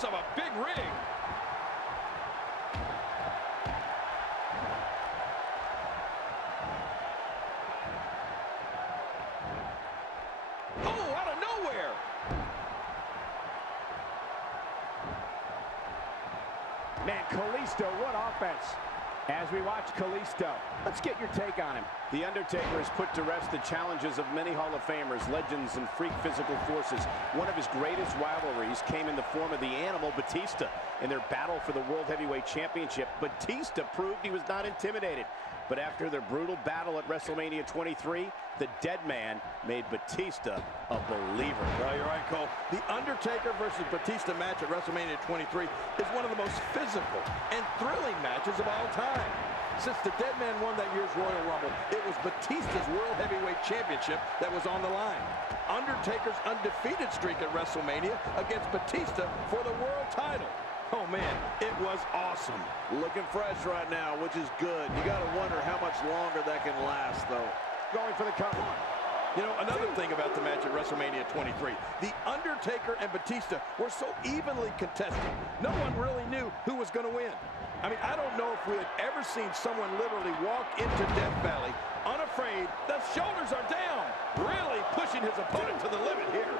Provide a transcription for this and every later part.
use of a big ring. Oh, out of nowhere. Man, Kalisto, what offense. As we watch Kalisto, let's get your take on him. The Undertaker has put to rest the challenges of many Hall of Famers, legends, and freak physical forces. One of his greatest rivalries came in the form of the Animal Batista. In their battle for the World Heavyweight Championship, Batista proved he was not intimidated. But after their brutal battle at WrestleMania 23, the Dead Man made Batista a believer. Well, you're right, Cole. The Undertaker versus Batista match at WrestleMania 23 is one of the most physical and thrilling matches of all time. Since the Dead Man won that year's Royal Rumble, it was Batista's World Heavyweight Championship that was on the line. Undertaker's undefeated streak at WrestleMania against Batista for the world title. Oh, man, it was awesome. Looking fresh right now, which is good. You got to wonder how much longer that can last, though. Going for the cover. You know, another thing about the match at WrestleMania 23, the Undertaker and Batista were so evenly contested. No one really knew who was going to win. I mean, I don't know if we had ever seen someone literally walk into Death Valley unafraid. The shoulders are down, really pushing his opponent to the limit here.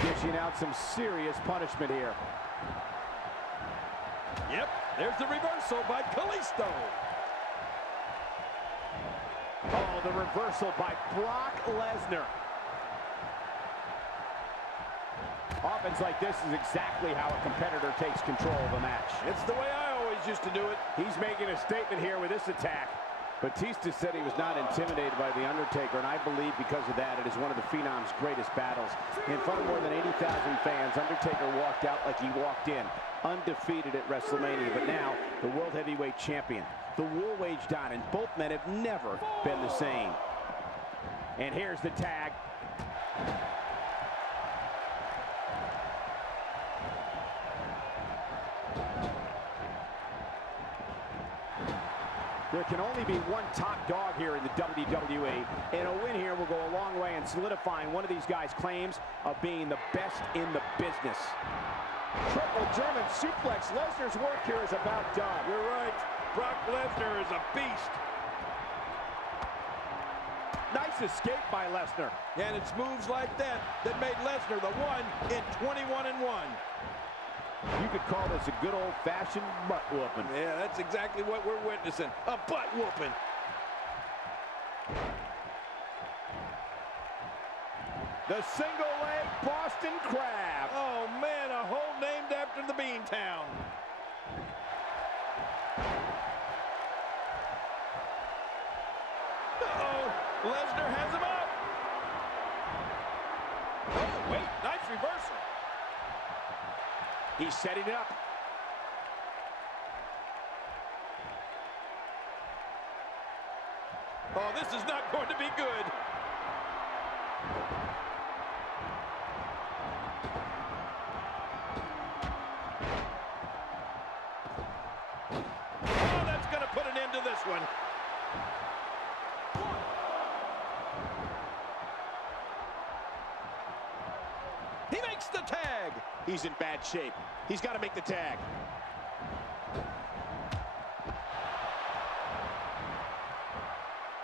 Dishing out some serious punishment here. Yep, there's the reversal by Kalisto. Oh, the reversal by Brock Lesnar. Offense like this is exactly how a competitor takes control of a match. It's the way I always used to do it. He's making a statement here with this attack. Batista said he was not intimidated by The Undertaker, and I believe because of that, it is one of the Phenom's greatest battles. In front of more than 80,000 fans, Undertaker walked out like he walked in, undefeated at WrestleMania, but now the World Heavyweight Champion. The war waged on, and both men have never been the same. And here's the tag. There can only be one top dog here in the WWE, and a win here will go a long way in solidifying one of these guys' claims of being the best in the business. Triple German suplex. Lesnar's work here is about done. You're right. Brock Lesnar is a beast. Nice escape by Lesnar. And it's moves like that that made Lesnar the one in 21-1. You could call this a good old-fashioned butt whooping. Yeah, that's exactly what we're witnessing. A butt whooping. The single-leg Boston Crab. Oh, man, a hole named after the Beantown. Uh-oh, Lesnar has him up. Oh, wait, nice reversal. He's setting it up. Oh, this is not going to be good. Oh, that's going to put an end to this one. He makes the tag. He's in bad shape. He's got to make the tag.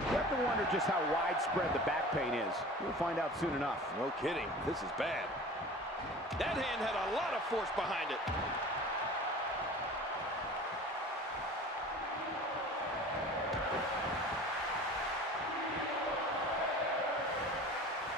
You have to wonder just how widespread the back pain is. We'll find out soon enough. No kidding. This is bad. That hand had a lot of force behind it.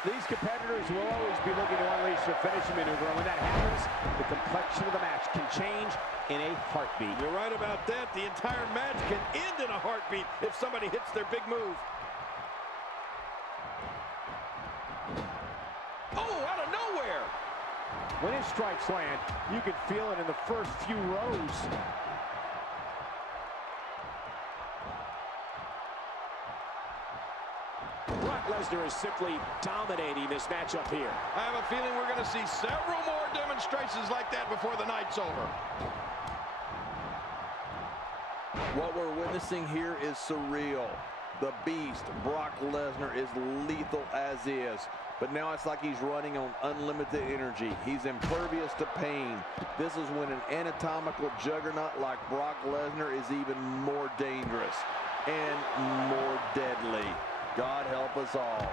These competitors will always be looking to unleash their finishing maneuver, and when that happens, the complexion of the match can change in a heartbeat. You're right about that. The entire match can end in a heartbeat if somebody hits their big move. Oh, out of nowhere! When his strikes land, you can feel it in the first few rows. Brock Lesnar is simply dominating this matchup here. I have a feeling we're going to see several more demonstrations like that before the night's over. What we're witnessing here is surreal. The Beast, Brock Lesnar, is lethal as is. But now it's like he's running on unlimited energy. He's impervious to pain. This is when an anatomical juggernaut like Brock Lesnar is even more dangerous and more deadly. God help us all.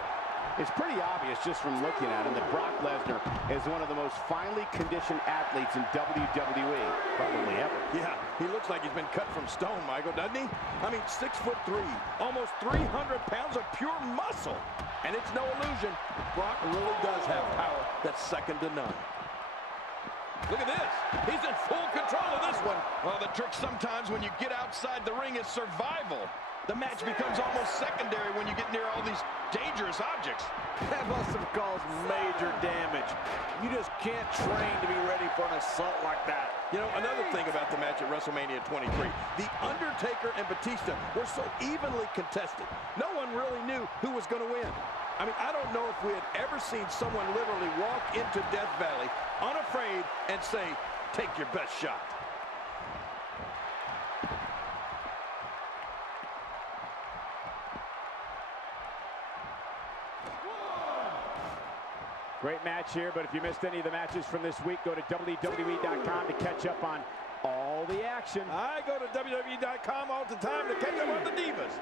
It's pretty obvious just from looking at him that Brock Lesnar is one of the most finely conditioned athletes in WWE, probably ever. Yeah, he looks like he's been cut from stone, Michael, doesn't he? I mean, 6'3", almost 300 pounds of pure muscle. And it's no illusion, Brock really does have power that's second to none. Look at this. He's in full control of this one. Well, the trick sometimes when you get outside the ring is survival. The match becomes almost secondary when you get near all these dangerous objects. That must have caused major damage. You just can't train to be ready for an assault like that. You know, another thing about the match at WrestleMania 23, the Undertaker and Batista were so evenly contested. No one really knew who was going to win. I mean, I don't know if we had ever seen someone literally walk into Death Valley unafraid and say, take your best shot. Great match here, but if you missed any of the matches from this week, go to WWE.com to catch up on all the action. I go to WWE.com all the time to catch up on the Divas.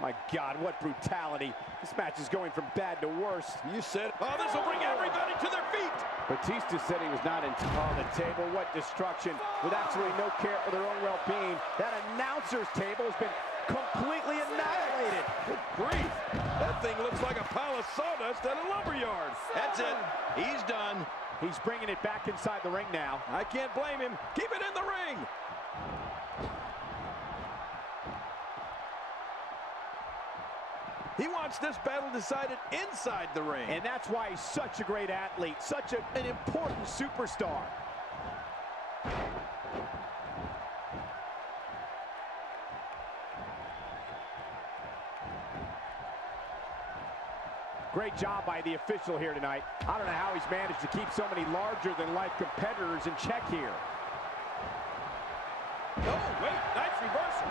My God, what brutality. This match is going from bad to worse. You said, oh, this will bring everybody to their feet. Batista said he was not on the table. What destruction, with absolutely no care for their own well-being. That announcer's table has been completely annihilated. Good grief. That thing looks like a pile of sawdust at a lumberyard. That's it. He's done. He's bringing it back inside the ring now. I can't blame him. Keep it in the ring. He wants this battle decided inside the ring. And that's why he's such a great athlete, such an important superstar. Great job by the official here tonight. I don't know how he's managed to keep so many larger-than-life competitors in check here. Oh, wait, nice reversal.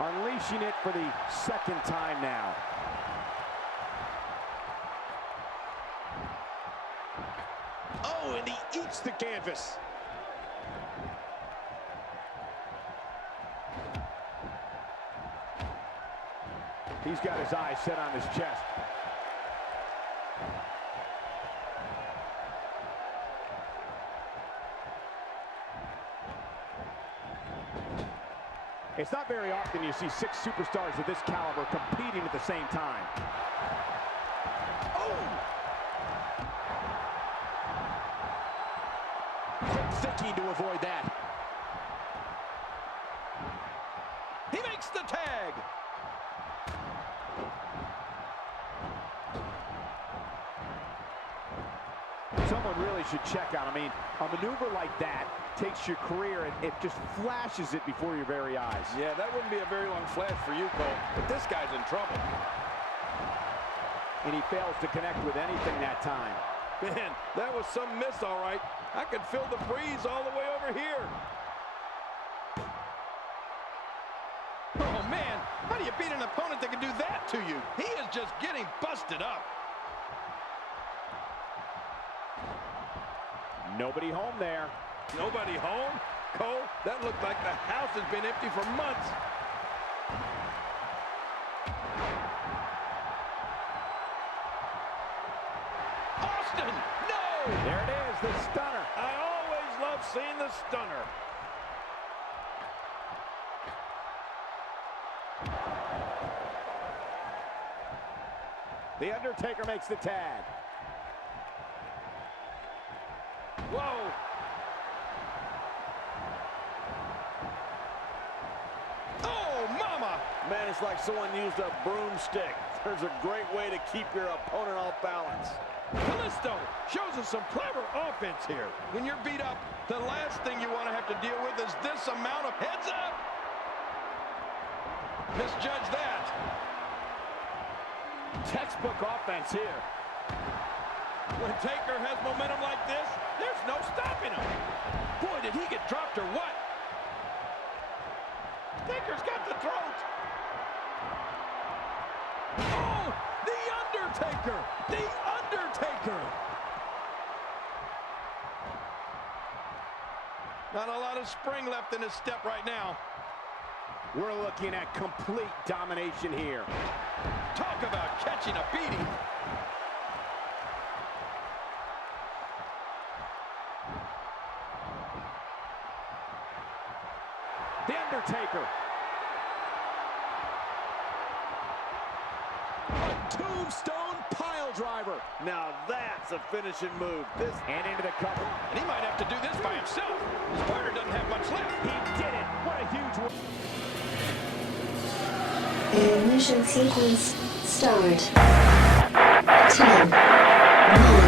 Unleashing it for the second time now. Oh, and he eats the canvas. He's got his eyes set on his chest. It's not very often you see 6 superstars of this caliber competing at the same time. Oh! Quick thinking to avoid that. He makes the tag. Someone really should check on. I mean, a maneuver like that takes your career and it just flashes it before your very eyes. Yeah, that wouldn't be a very long flash for you, Cole, but this guy's in trouble. And he fails to connect with anything that time. Man, that was some miss, all right. I could feel the breeze all the way over here. Oh, man, how do you beat an opponent that can do that to you? He is just getting busted up. Nobody home there. Nobody home? Cole, that looked like the house has been empty for months. Austin, no! There it is, the stunner. I always love seeing the stunner. The Undertaker makes the tag. Whoa! Oh, mama! Man, it's like someone used a broomstick. There's a great way to keep your opponent off balance. Kalisto shows us some clever offense here. When you're beat up, the last thing you want to have to deal with is this amount of heads up. Misjudge that. Textbook offense here. When Taker has momentum like this, there's no stopping him. Boy, did he get dropped or what? Undertaker's got the throat. Oh, the Undertaker! The Undertaker! Not a lot of spring left in his step right now. We're looking at complete domination here. Talk about catching a beating. The Undertaker. A tombstone pile driver. Now that's a finishing move. And into the cover. And he might have to do this by himself. His partner doesn't have much left. He did it. What a huge one. Ignition sequence start. 10, 9,